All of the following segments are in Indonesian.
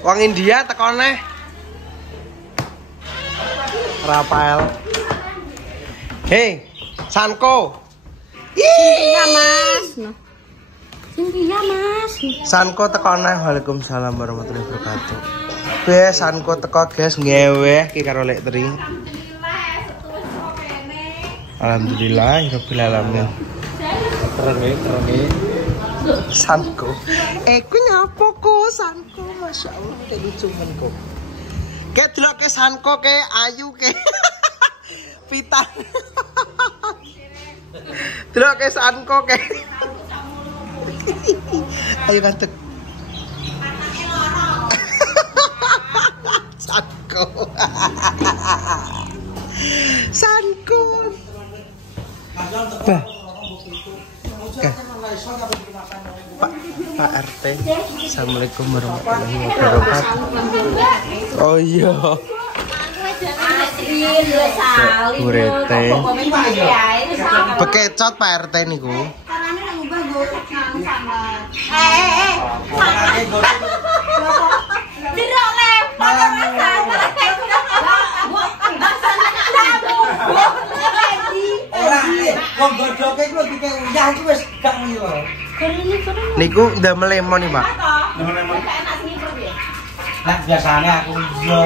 Wong India tekone. Rafael. Sanko. Iya, Mas. Iya, Mas. Sanko tekone. Waalaikumsalam warahmatullahi wabarakatuh. Sanko teko guys ngeweh iki karo Lek Tri. Alhamdulillah rabbil alamin. Keren. Sanko. Ku nyapa kok Sanko, masyaallah kayak lucu men kok. Kayak delok ke Sanko ke ayu ke. Pitan. Delok ke Sanko ke. Ayo kantek. Sanko. Sanko. Pak RT. Assalamualaikum warahmatullahi wabarakatuh. Oh iya. Burete. Bekecot Pak RT niku. Niku udah melemon nih, Pak. Nah, biasanya aku iya.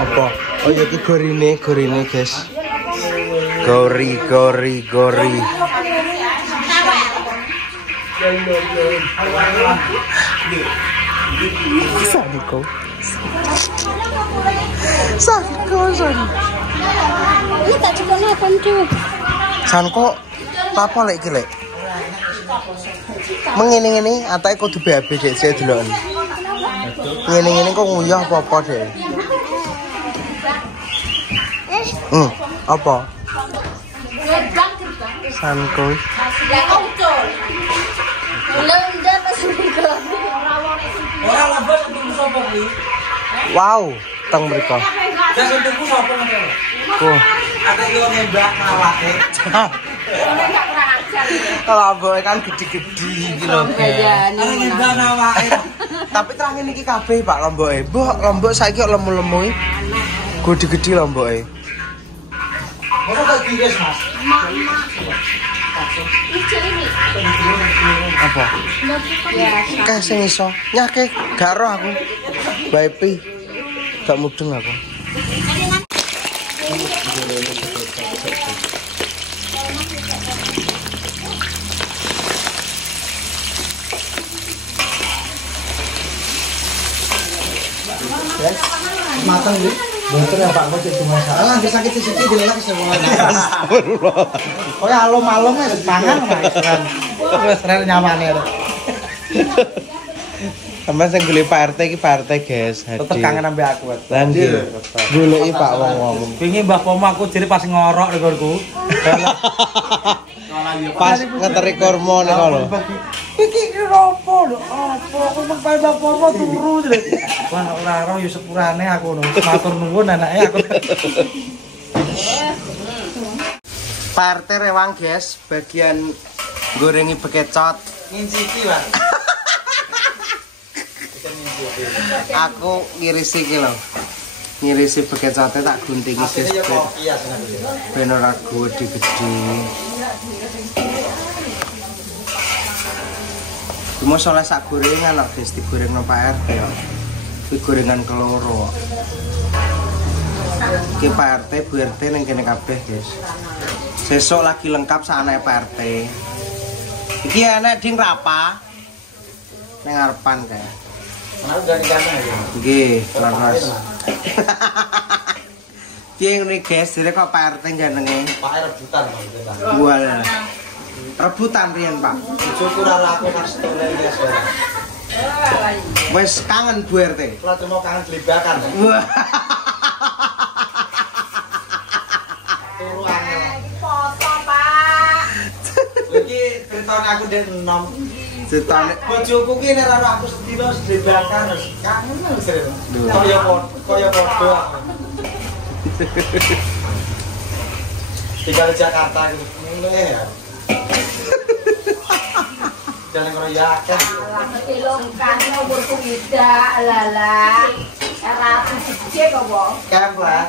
Apa? Oh ya, gorine guys. Gori. Sanko. Ini tak coba apa tuh? Sanko, apa lek iki lek? Mengene-ngene atake kudu BAB dek saya deloken. Ngene-ngene kok nguyah apa-apa dek. Apa? Sanko. Wow, teng mriko. Saya tuku sapa ngono. Ada yo nembak ngawake. Kalau aboke kan gede-gede iki lho. Nembak ngawake. Tapi terakhir niki kabeh Pak lomboke. Mbok lombok saiki kok lemu-lemu. Gede-gede lomboke. Ora kok gires, Mas. Apa? Keh sing iso. Nyake gak roh aku. Baipi. Gak mudeng aku. Matang iki. Bener ya Pak, kok cuma salah. Lah sakit sithik dilelak semua. Astagfirullah. Kowe alum-alum wis pangan wis rel nyawane. Sampe sing golek Pak RT iki Pak RT guys. Tetep kangen ambek aku. Lah nggih. Goleki Pak wong-wong. Wingi Mbah Pomo aku jere pas ngorok rekorku. Pas ngeteri kormo nek lho. Iki opo lho? Apa aku mengpai Mbah Pomo turu jere. Wah ora ora yo sepurane aku ngono. Matur nuwun anake aku. Pak RT rewang guys, bagian gorengi bekecot. Nginciki, Pak. Aku ngirisi iki lho. Ngirisi bekecote tak guntingi guys. Ben ora gede-gede. Cuma soalnya sak gorengan lho guys digoreng no Pak RT ya. Iki gorengan keloro. Iki Pak RT, Bu RT ning kene kabeh guys. Sesuk lagi lengkap sanake Pak RT. Iki enek ding rapa. Ning ngarepan kae. Mau ganti-ganti aja. Nggih, terus. Piye ngene guys, dire kok Pak RT gantenge. Pak rebutan kita. Walah. Rebutan riyen, Pak. Bojoku ora laku nang setune ya, Saudara. Wis kangen Bu RT. Kula cuma kangen jelibakan. Wah. Turuane. Foto, Pak. Iki ceritane aku ndek enom. Ceritane Bojoku ki nek karo aku sedina jelibakan kangen wis. Kaya padha. Tinggal di Jakarta gitu. Mulai ya. Jangan keroyak ya. Tilongkan nomor kuida lala. Ratu siji kok, Bang. Kemla.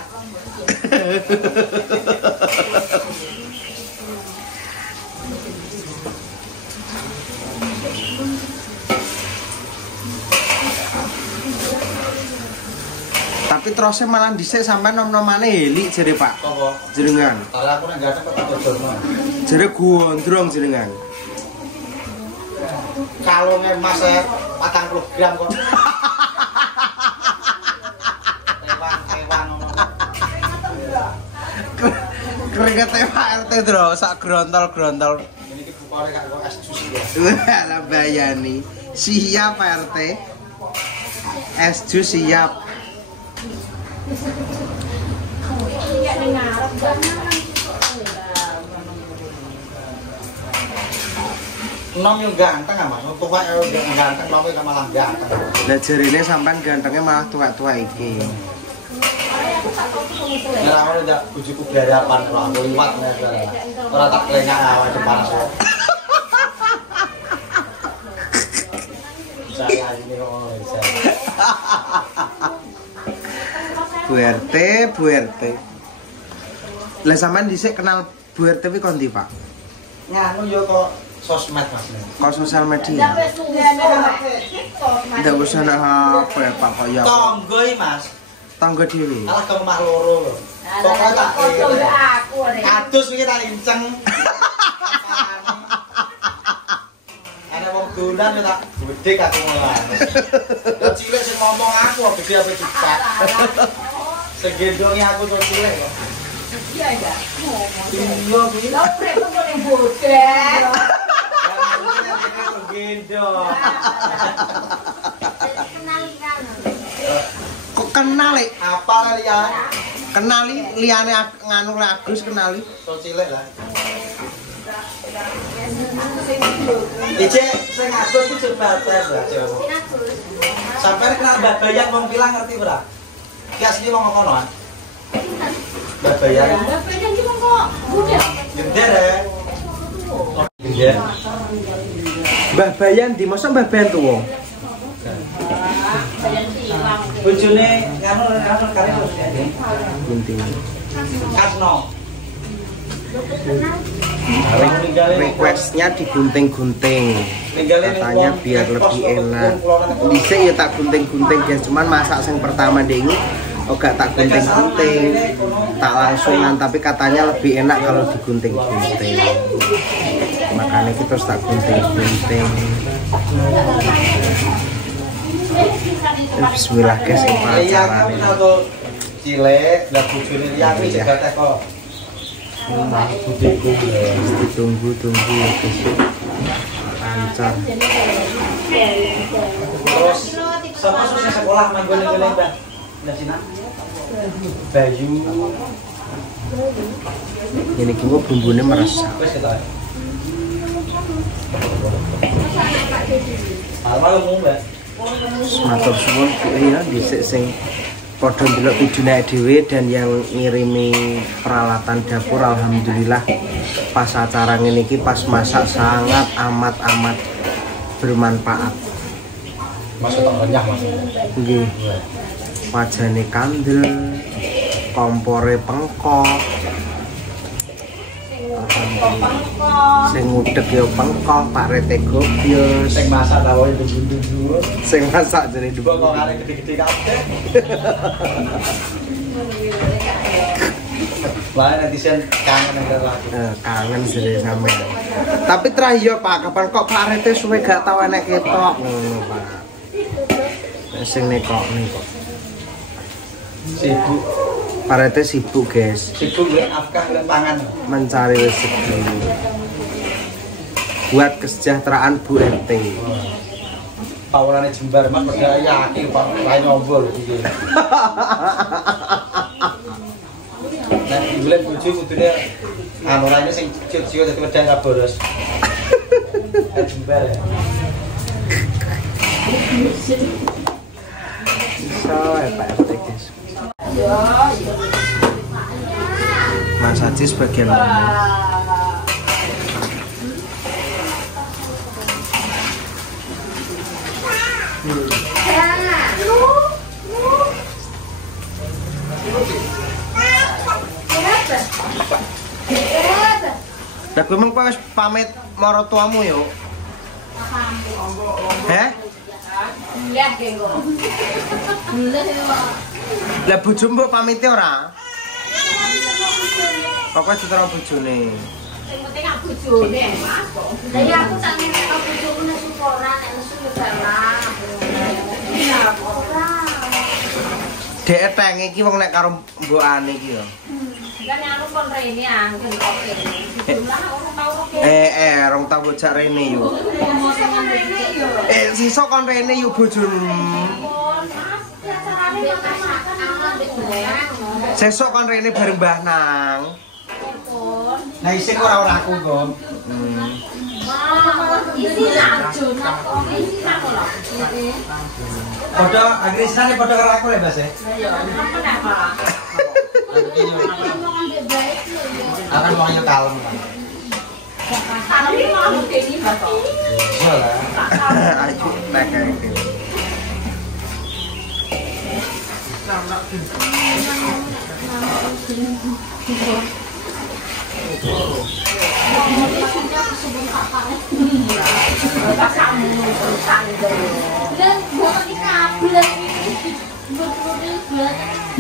Tapi terusnya malah dhisik sampai nom-nomane Heli jare Pak. Apa? Jenengan. Kalau aku nang gak dapat bodoh. Jare gondrong jenengan. Kalau ngemas 40 gram kok. Ewan. Keringet Pak RT Dro, sak grontol-grontol. Ini ki bukore gak kok es jus ya. Lah bayani. Siap Pak RT. Es jus siap. Nom yang ganteng ah Mas, tua yang ganteng nom yang malah ganteng. Lah jarine sampean gantengnya malah tua-tua iki. Nek aku udah bujuku garapan kalau aku liwat nek ora tak lengak awak depan saya. Saya ini kok saya. Bu RT. Lah sampean dhisik kenal Bu RT kuwi kondi, Pak? Nganu yo kok sosmed Mas. Kok sosial media? Ndak usah nak HP Pak kaya apa. Tonggo iki Mas. Tangga dhewe. Alah ke omah loro lho. Pokoke tak aku nek. adus iki tak linceng. Ana wong dolan yo tak gede aku mulai. Kok cilik sing ngomong aku kok gede apa cepat. Segendongi aku kok cilik kok. Iya ya. Iya iki. Lah prek kok ning bodek. Gendong. Kok kenal e? Apa kalian? Kenali liyane nganu Agus kenali. Kok cilik lah. Ije sing Agus ku jembatan Mbak. Sampai kenal Mbak Bayan wong Pilang ngerti ora? Ki asli wong ngono ah. Mbak Bayan. Lah pengen iki kok budek. Gender ya. Gender. Mbah Bayan di masa Mbah Bayan tuwa. Bojone nganu kare terus ya. Gunting. Kasno. Requestnya digunting-gunting. Katanya biar lebih enak. Bisa ya tak gunting-gunting guys, cuman masak yang pertama deh ini gak tak gunting-gunting, tak langsungan, tapi katanya lebih enak kalau digunting-gunting. Makanya kita harus tak gunting-gunting. Bismillah guys, ini acaranya. Cilik, lah bojone liya iki juga teh kok. Tunggu guys. Lancar. Terus sapa sing sekolah manggone-gone Mbak? Lah Cina. Bayu. Ini kimo bumbune meresap. Wis ketok. Malam Mbak. Matur suwun ya dhisik sing padha ndelok videone dhewe dan yang ngirimi peralatan dapur alhamdulillah pas acara ngene iki pas masak sangat amat bermanfaat. Masuk tak renyah Mas. Nggih. Wajane kandel, kompore pengkok. Sing ngudeg ya pengkok, Pak Rete gobyos. Sing masak lawane dundu-dundu. Sing masak jane Kok arek gede-gede kabeh. Lah netizen kangen karo aku. Kangen sih sampean. Tapi terakhir Pak, kapan kok Pak Rete suwe gak tau enek ketok ngono Pak. Sing nekok kok. Sibuk. Pak Rete sibuk guys. Sibuk golek nafkah golek pangan. Mencari rezeki. Buat kesejahteraan Bu RT. Pawurane jembar Mas padha yakin Pak lain ngobrol iki. Nek golek bojo kudune anorane sing ciut-ciut dadi wedang ra boros. Jembar ya. Bisa ya Pak RT guys. Pak Saji sebagian ngomong. Lah kowe mengko wis pamit marang tuamu yo. Heh? Iya, Genggo. Lah bojomu mbok pamite ora? Pokoke ditara bojone. Sing penting aku bojone. Lah ya aku tak nek aku bojoku nek syukuran nek nesu yo dalah. Iya, ora. Dek tenge iki wong nek karo mbokane iki yo. Kan aku kon rene anggen oke. Jumlah orang tau oke. Rong tau bocah rene yo. Sisa kon rene yo bojomu. Sesuk kon rene bareng Mbah Nang. Nah isih ora aku, Gom. Isi lanjut isi aku lho. Padha agresane padha karo aku lho, Mas. Ya, kenapa? Akan mau yo kalem. Kalem iki mau deni bato. Iya lah. Ayo nek iki.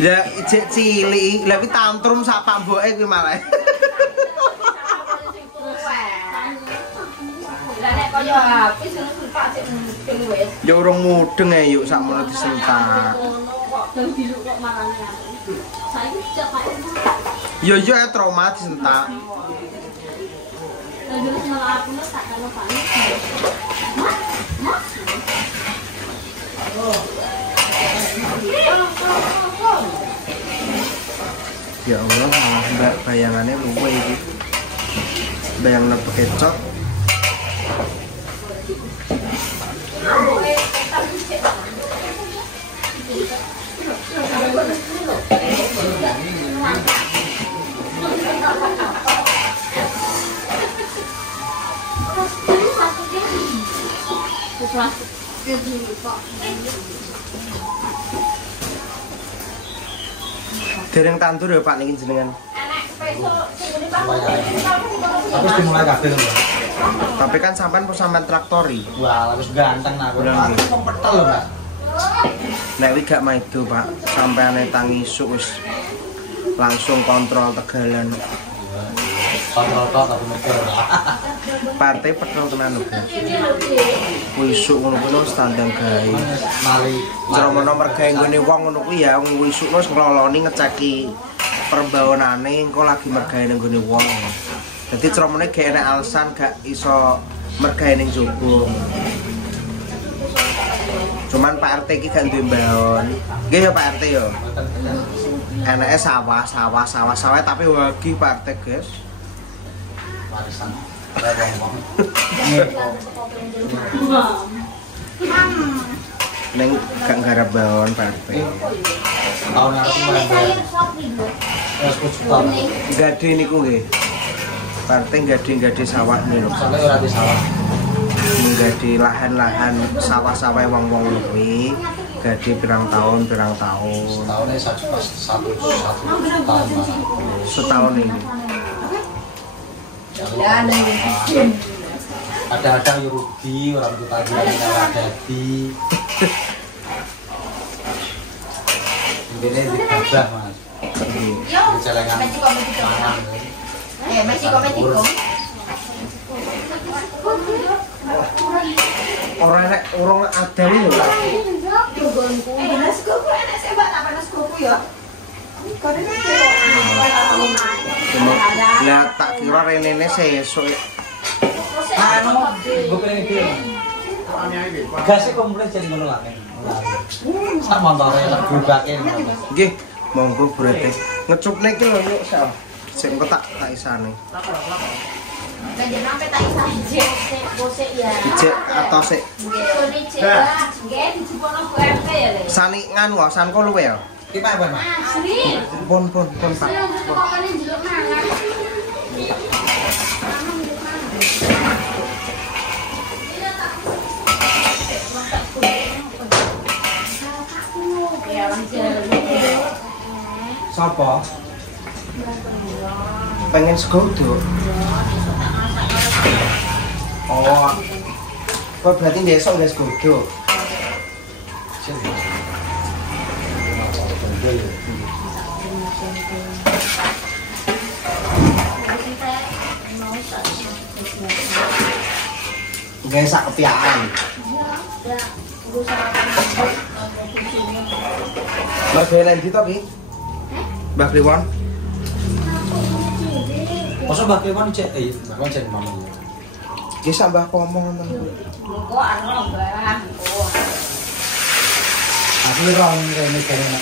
Ya ijek cilik, lha kuwi tantrum sak pak mboke kuwi malah. Lah nek kaya habis ngono Pak sing mudeng wis. Ya urung mudeng yuk sakmono disentak. Dan diluk kok marane aku. Saiki cepet. Ya ya trauma disentak. Lah terus malah aku tak karo panik. Ya Allah, malah mbak bayangannya luwe iki. Bayangna bekecot. Dereng tandur ya Pak niki jenengan. Aku wis dimulai kabeh lho. Tapi kan sampean pun sampean traktori. Wah, wis ganteng aku. Bulan iki. Wong petel lho, Mas. Nek wi gak maido Pak, sampeane tangi isuk wis langsung kontrol Tegalan. Kontrol tok aku mikir. Partai petrol tenan lho. Wisuk ngono kuwi wis tandang gawe. Mali. Ceromono mergawe nggone wong ngono kuwi ya wong wisuk wis ngloloni ngeceki perbawanane engko lagi mergawe ning nggone wong. Dadi ceromone gak enek alasan gak iso mergawe ning jowo. Cuman Pak RT iki gak duwe mbahon. Nggih ya Pak RT ya. Enake sawah tapi wagi Pak RT, guys. Warisan. Neng gak nggarap bahon Pak RT. Tahun aku bayar. Wes tahun. Gade niku nggih. Pak RT gade sawah niku. Sampai ora di sawah. Gade lahan-lahan sawah-sawah wong-wong kuwi. Gade pirang tahun. Tahunnya satu tahun. Setahun ini. Ada yang rugi, orang tua tadi yang jadi. Ini digabah Mas. Di celengan mangan. Masih komedi kok. Orang ada lho. Naskuku enak sih Mbak, apa naskuku ya? Lah tak kira renene sesuk. Anu, bukan ini dia. Gasnya komplit jadi ngono lah. Sak montore tak bubakin. Nggih, monggo berarti. Ngecupne iki lho yuk sak. Sing engko tak isane. Kan jenenge tak isane bose ya. Dicek atau sik. Nggih, nggih dijupono Bu RT ya, Le. Saningan wae, sanko luwe ya. Ki Pak, Mas. Asli. Pun Pak. Kok kene njeluk mangan. Sapa? Pengen sego. Oh. Kok berarti besok nggak sego. Gak sak kepiakan. Mbak Belen di topi? Mbak Kliwon? Masa Mbak Kliwon cek Mbak Kliwon cek mama. Kisah Mbak ngomong nang. Kok ana Mbah. Aku ora ngene kene.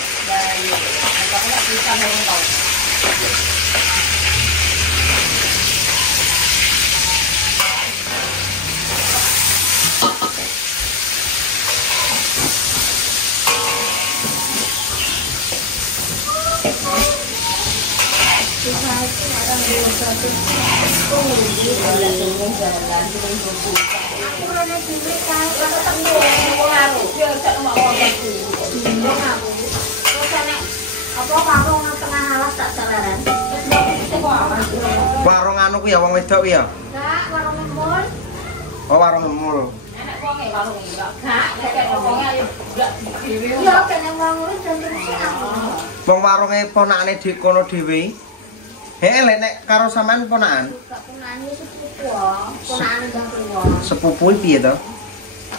Warung anu ku ya wong wedok ya? Enggak, warung mul. Oh, warung mul. Enak wonge warung iki, Kak. Nek wonge ayo gak dhewe. Yo kene warung dan terus aku. Wong warunge ponakane di kono dhewe. Lek nek karo sampean ponakan? Gak ponakane sepupu. Ponakane Mbah Kliwon. Sepupu piye to?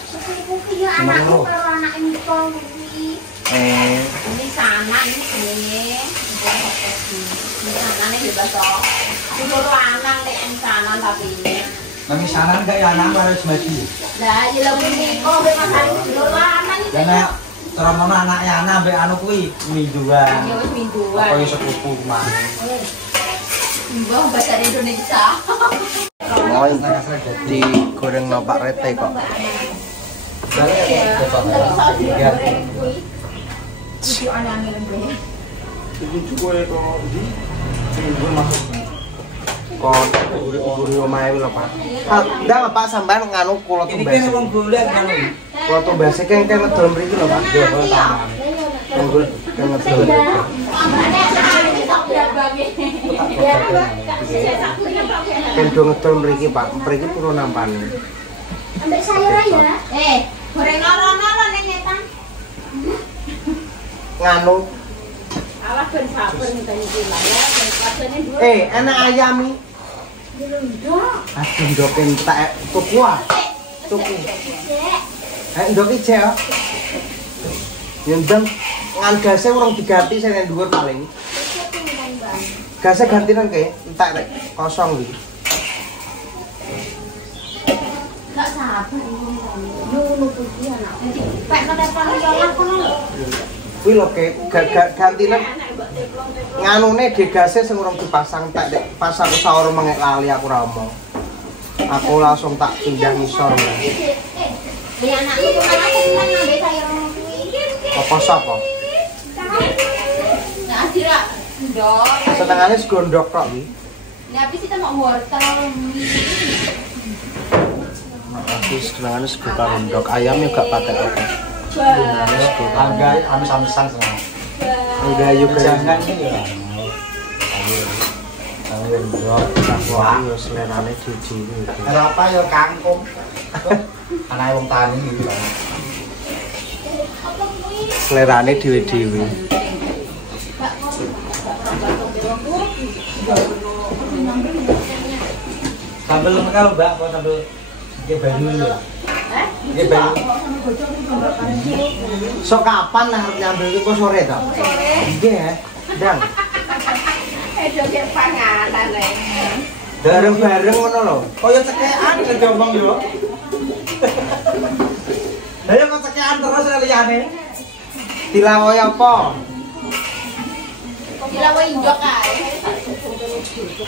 Sepupu ki ya anakku karo anak Nicole kuwi. Ini sana ini jenenge. Ini sanane bebas toh. Aku loro anak nek sana tapi ini. Nang sana enggak ya anak harus mati. Lah ya lho Nicole mbek Mas Ari loro anak iki. Ya nek cara mono anake anak mbek anu kuwi minjuan. Ya wis minduan. Kaya sepupu mah. Mbah bahasa Indonesia. Oh, digoreng no Pak Rete kok. Kok guri omahe lho Pak. Ndang Pak sampean nganu kula Ini kan wong golek anu. Kula tumbase keng ngedol mriki lho Pak. Ngedol ngedol. Kendo ngedol mriki Pak. Mriki purun nampani. Ambek sayur ya. Goreng loro-loro ning nyetan. Nganu. Alah ben sabar ngenteni iki lah ya. Kabene dhuwur. Enak ayami. Ndok. Aduh ndok entek tuku ah. Tuku. Ndok iki ya. Yendeng ngan gase urung diganti sing nang dhuwur paling. Gase ganti nang kene, entek rek kosong iki. Gak sabar iki. Ngono kuwi anak. Pek telepon yo kono lho. Kuwi lho ganti nang nganune degase sing urung dipasang tak nek pasang saur mengek lali aku ra omong. Aku langsung tak pindah ngisor. Ya anakku malah seneng ambek sayur kuwi. Apa sapa? Nah, asira ndok. Senengane segondok tok iki. Ya habis kita mau wortel. Aku senengane sego karo ndok, ayam yo gak patek apa. Senengane sego Angga amis-amisan seneng. enggak yo Jangan iki ya. Ayo ndok aku yo selerane dhewe. Kenapa ya kangkung? Anake wong tani iki lho. Selerane dhewe-dhewe. Sambel kalau Mbak, apa sambel ke banyu ya? Ke banyu. Sok kapan lah arep nyambel iki kok sore to? Nggih ya, Ndang. Edo ge panganan rek. Bareng-bareng ngono lho. Kaya cekekan sing diomong yo. Ayo kok cekekan terus liyane. Dilawoi apa? Dilawoi ndok ae.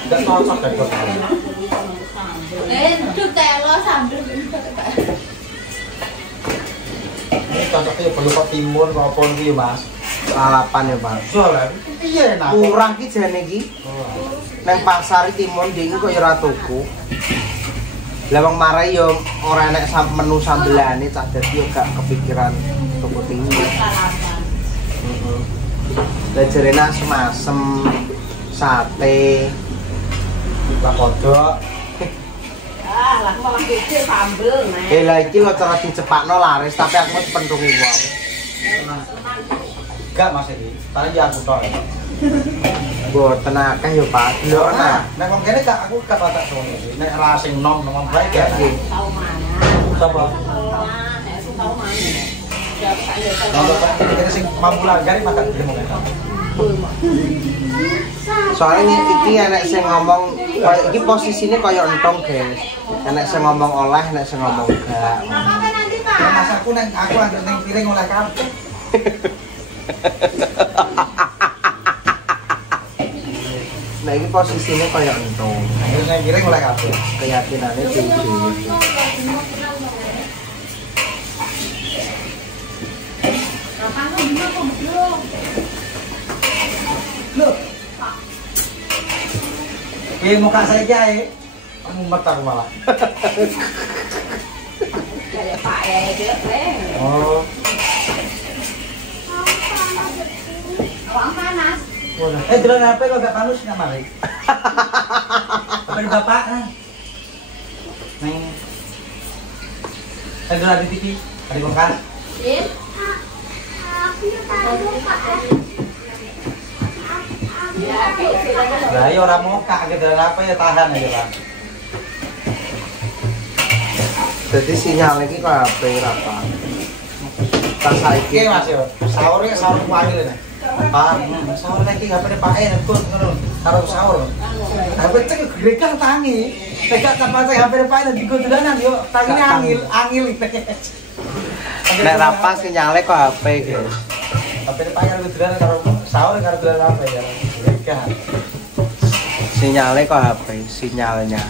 Enggak cocok kan kok. Itu telo sambel. Ini cocoknya perlu kok timun kok apa iki Mas. Lalapan ya, Pak. Soalnya piye enak. Kurang ki jane iki. Nang pasar timun dingin kok ya ora tuku. Lah wong marai yo ora enek menu sambelane cah dadi yo gak kepikiran tuku timun. Heeh. Lah jarene asem-asem sate. Lah kodok. Lah malah gede sambel nek. Lah iki lho cara dicepakno laris tapi aku wis pentungi wong. Enggak Mas iki. Tadi aku tok. Mboten akeh yo Pak. Lho nah. Nek wong kene gak aku gak tak sono iki. Nek ra sing nom bae ya iki. Tau mana. Sapa? Nek sing tau mana. Kalau Pak kene sing mampu langgari makan demo kan. Soalnya iki enek sing ngomong iki posisine kaya entong, guys. Enek sing ngomong oleh, enek sing ngomong enggak. Ya Mas aku anggere ning piring oleh kabeh. Nah iki posisine kaya entong. Anggere ning piring oleh kabeh. Keyakinane dhewe-dhewe. Loh. Muka saya ae. Kamu metar malah. Kayak Pak ya, Oh. Awak panas. Jalan HP kok gak panas nggak mari. Apa bapak kan? Neng. Jalan di TV, ada kulkas. Iya. Lah ya ora moka gitu apa ya tahan aja lah. Jadi sinyal iki kok HP ra Pak. Tak saiki Mas yo. Sahur kuwi lho. Pak, sahur iki HP Pak kok ngono. Karo sahur. HP cek gregang tangi. Tegak kapan saya HP Pak digo dolanan yo tangine angil. Nek ra pas sinyale kok HP, guys. HP Pak karo dolanan karo sahur karo dolanan apa ya. Gregang. Sinyale kok HP, sinyalnya.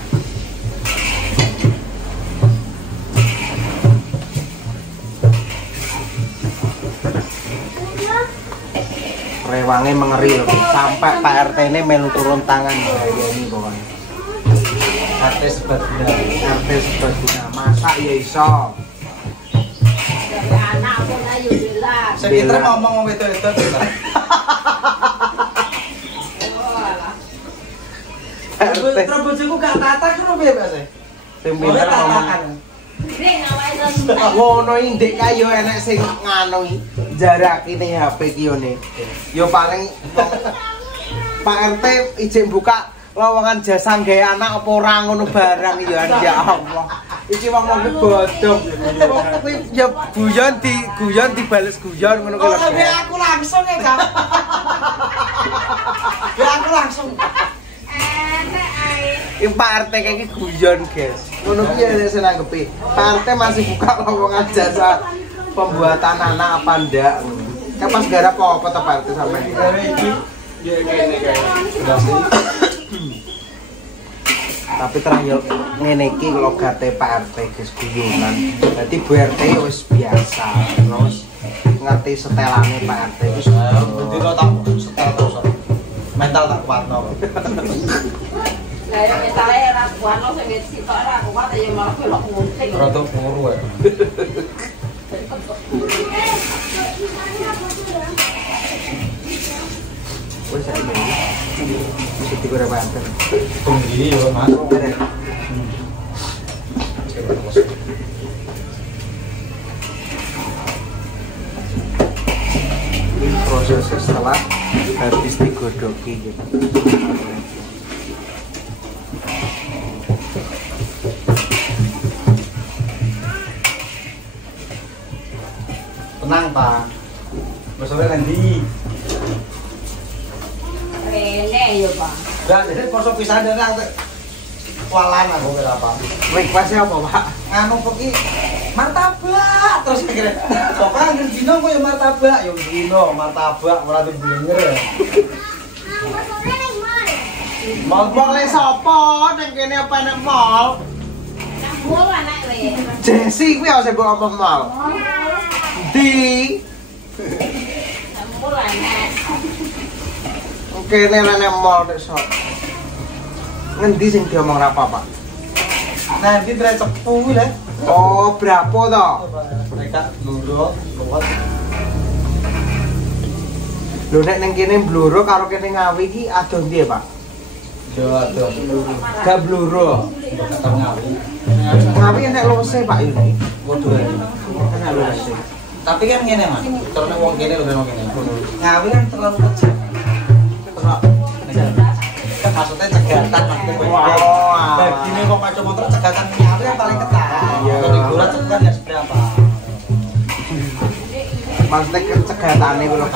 Rewange mengeri loh, sampai Pak RT ini melu turun tangan ya ini pokoknya. RT sebaguna. RT sebaguna, masa ya iso. Dari anak pun ayo bilang. Saya pinter ngomong itu. Terus bojoku gak tata karo piye Mas? Sing pinter ngomong. Ngono indek kayo enek sing nganu jarakine HP ki yone. Yo paling Pak RT izin buka lowongan jasa nggawe anak apa ora ngono barang ya Allah. Iki wong ki bodoh. Kuwi ya guyon dibales guyon ngono kuwi. Oh, aku langsung ya, Kak. Aku langsung. Yang Pak RT kayak gini guyon guys. Ngono piye nek sing nanggepi. Pak RT masih buka lowongan jasa pembuatan anak apa ndak. Kan pas garap apa ta Pak RT sampean. Ya kene kae. Tapi terakhir ngene iki logate Pak RT guys guyonan. Dadi Bu RT wis biasa. Terus ngerti setelane Pak RT wis bendino tak setel terus. Mental tak kuatno. Lah ya mentale ra kuatno sing wis sitok ra kuat ya malah belok ngunting. Rada puru ya. wis saiki. Wis digoreng banten. Tunggu yo, Mas. Prosesnya setelah habis digodoki gitu. Tenang, Pak. Besoknya nanti. Rene yo, Pak. Enggak, jadi poso pisan dene kualan aku kira apa. Requestnya apa Pak? Nganu pergi martabak terus kira. Pokoknya anggere dino koyo martabak, yo dino martabak ora diblenger ya. Mall sapa ning kene apa nek mall? Nang mall anak le. Jesse kuwi ora mbok apa mall. Di Nang mall anak. kene rene mall nek sok. Ngendi sing diomong ra apa, Pak? Nah, iki tre cepu kuwi lho. Oh, berapa to? Mereka loro kuat. Lho nek ning kene Bluro karo kene Ngawi iki adoh ndi, Pak? Adoh. Gak Bluro. Ngawi. Ngawi enek lose, Pak ini. Waduh. Enek lose. Tapi kan ngene, Mas. Terus wong kene lho wong kene. Ngawi kan terlalu kecil. Kan maksudnya cegatan maksudnya. Begini kok macam motor cegatan Ngawi yang paling ketat. Kalau di Blora cegat ya seberapa? Maksudnya cegatane kuwi lho.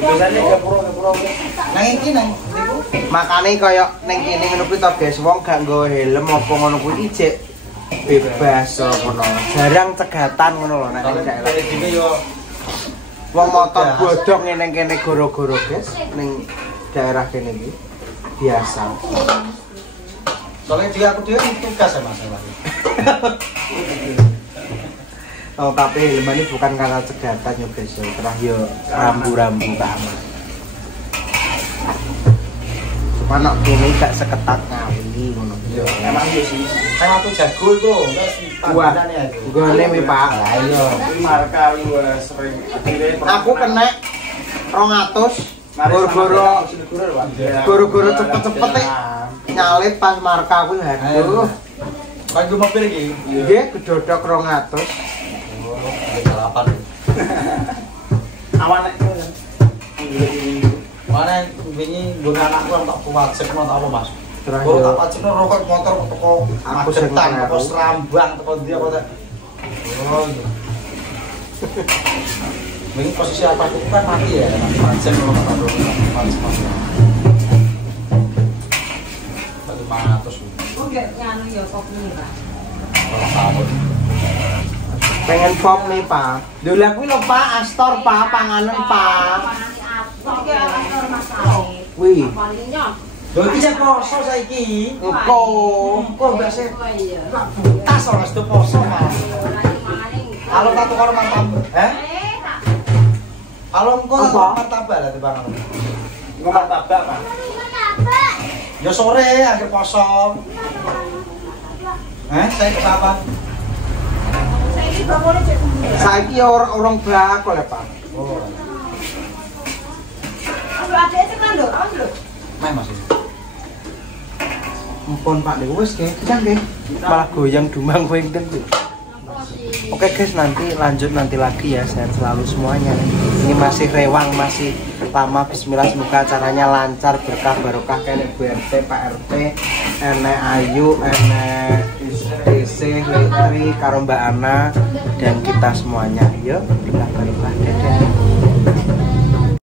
Biasane gapura-gapura. Nang iki nang Makane kaya ning kene ngono kuwi to, guys, wong gak nggo helm apa ngono kuwi ijek bebas ngono. Jarang cegatan ngono lho nek ning daerah. Dene yo Wong motor bodong ning kene goro-goro, guys, ning daerah kene iki biasa. soalnya dia aku dia tugas ya Mas. Oh, tapi helm ini bukan karena cegatan ya, guys. Terus yo rambu-rambu keamanan. Mana kini gak seketat Ngawi ngono. Iya, emang iya sih. Saya waktu jago itu, panggilannya itu. Gone mi, Pak. Ayo. Marka lu sering Aku kena 200 goro-goro cepet-cepet nyalip pas marka kuwi aduh. Bagi mobil iki. Nggih, gedodok 200. Oh, 8. awan nek Mana wingi nggon anakku tak wajib mau apa Mas? Terus Kalau tak wajib rokok motor teko aku sing Magetan, teko kleru. Serambang, teko ndi apa ta? Oh iya. Wingi posisi apa itu kan mati ya, wajib kalau kata dulu. Bagi 500. Oh, enggak nyanu ya kok ini, Pak. Kalau Pengen pop nih, Pak. Dulu kuwi lho, Pak, Astor, Pak, panganan, Pak. Oke, aktor masalah. Wih, Palingnya. lho iki cek poso saiki. engko. Kok mbak sih? Oh iya. Tas ora sedo poso, Mas. Halo tak tukar martabak. tak. Halo engko tak Apa? tukar martabak lah Bang. ngomong martabak Pak. Ya sore akhir poso. Saya ke siapa? Saiki bapaknya cek. Saiki ya orang bakal ya, Pak. Oh, Aduh, adek tekan lho, awas lho. main Mas. Ampun, Pak, niku wis nggih, pisan nggih. Malah goyang dumang kowe enten. Oke guys, nanti lanjut nanti lagi ya. Sehat selalu semuanya. Ini masih rewang, masih lama. Bismillah, semoga acaranya lancar, berkah barokah kayak Bu RT, Pak RT, enek Ayu, enek DC, Letri, karo Mbak Ana dan kita semuanya. Yuk, berkah barokah. Dadah.